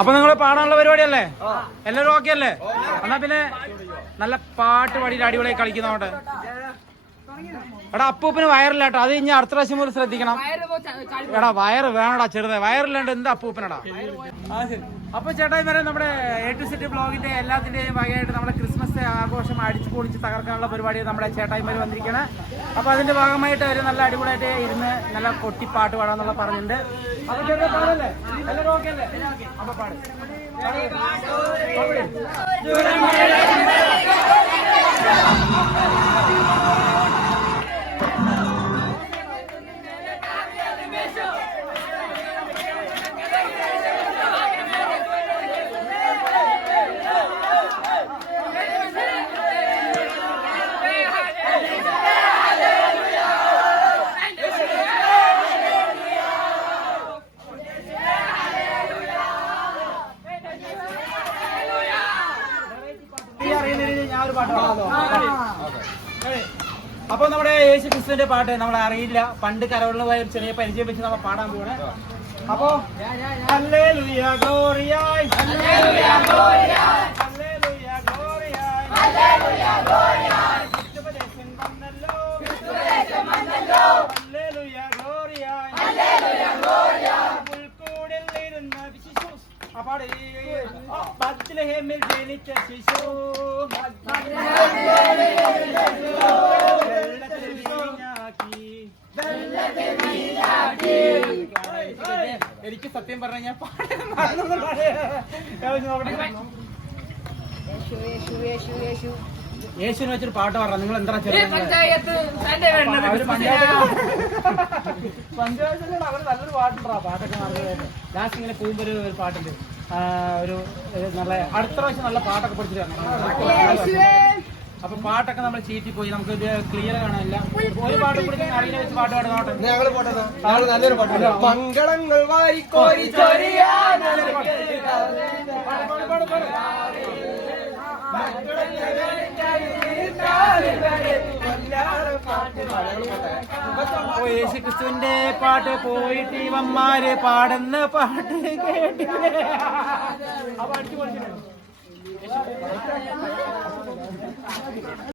അപ്പൊ നിങ്ങൾ പാടാനുള്ള പരിപാടിയല്ലേ? എല്ലാരും ഓക്കെ അല്ലേ? എന്നാ പിന്നെ നല്ല പാട്ട് പാടിയിട്ട് അടിപൊളിയായി കളിക്കുന്നോണ്ട് എടാ അപ്പൂപ്പിന് വയറില്ല കേട്ടോ. അത് ഇനി അടുത്ത പ്രാവശ്യം പോലും ശ്രദ്ധിക്കണം. എടാ വയറ് വേണടാ ചെറുതെ. വയറില്ലാണ്ട് എന്താ അപ്പൂപ്പനടാ. അപ്പൊ ചേട്ടായി വരെ നമ്മുടെ എ ടു സിറ്റി ബ്ലോഗിന്റെ എല്ലാത്തിന്റെയും വകയായിട്ട് നമ്മുടെ ക്രിസ്മസ് ആഘോഷം അടിച്ചു പൊളിച്ച് തകർക്കാനുള്ള പരിപാടി നമ്മുടെ ചേട്ടായിമാര് വന്നിരിക്കണം. അപ്പൊ അതിന്റെ ഭാഗമായിട്ട് അവർ നല്ല അടിപൊളിയായിട്ട് ഇരുന്ന് നല്ല കൊട്ടി പാട്ട് പാടാന്നുള്ള പറഞ്ഞിട്ടുണ്ട്. അപ്പൊ ചേട്ടാ അല്ലേ? അപ്പൊ പാട്. അറിയുന്ന രീതിയിൽ ഞാൻ ഒരു പാട്ട് പാടാം. അപ്പൊ നമ്മുടെ യേശു ക്രിസ്തുവിന്റെ പാട്ട് നമ്മൾ അറിയില്ല. പണ്ട് കരോളിന് പോയ ചെറിയ പരിചയം വെച്ച് നമ്മൾ പാടാൻ പോണേ അപ്പോ ഹല്ലേലൂയ ഗ്ലോറിയായി ഹല്ലേലൂയ ഗ്ലോറിയായി ഹല്ലേലൂയ ഗ്ലോറിയായി ക്രിസ്തുപദേശം വന്നല്ലോ ഹല്ലേലൂയ ഗ്ലോറിയായി പുൽക്കൂടിൽ ഇരുന്ന ശിശു ആ പാട് ബത്ലഹേമിൽ ജനിച്ച ശിശു. വെള്ളത്തിൽ വീഞ്ഞാക്കി. എനിക്ക് സത്യം പറഞ്ഞ ഞാൻ യേശുവിനെ വെച്ചൊരു പാട്ട് പറഞ്ഞ നിങ്ങൾ എന്താ പഞ്ചായത്ത് പഞ്ചായത്തിലാണ് അവർ നല്ലൊരു പാട്ടുണ്ടാ പാട്ടൊക്കെ ലാസ്റ്റ് ഇങ്ങനെ പോകുമ്പോ ഒരു പാട്ടുണ്ട്. ഒരു ഒരു നല്ല അടുത്ത പ്രാവശ്യം നല്ല പാട്ടൊക്കെ പഠിച്ചിട്ട് വരണം. അപ്പൊ പാട്ടൊക്കെ നമ്മൾ ചീറ്റി പോയി നമുക്ക് ഇത് ക്ലിയർ കാണാനില്ല. ഒരു പാട്ട് കൂടി അറിയില്ല വെച്ച് പാട്ട് പാടുന്നോട്ടെ നല്ലൊരു പാട്ട് മംഗളങ്ങൾ വാരിക്കോരി ചൊരിയാൻ പാട്, പാട്, പാട്, ഓ യേശു ക്രിസ്തുവിന്റെ പാട്ട് പോയിട്ട് ഇവന്മാര് പാടുന്ന പാട്ട് കേട്ടില്ലേ? അപ്പൊ അടിച്ചു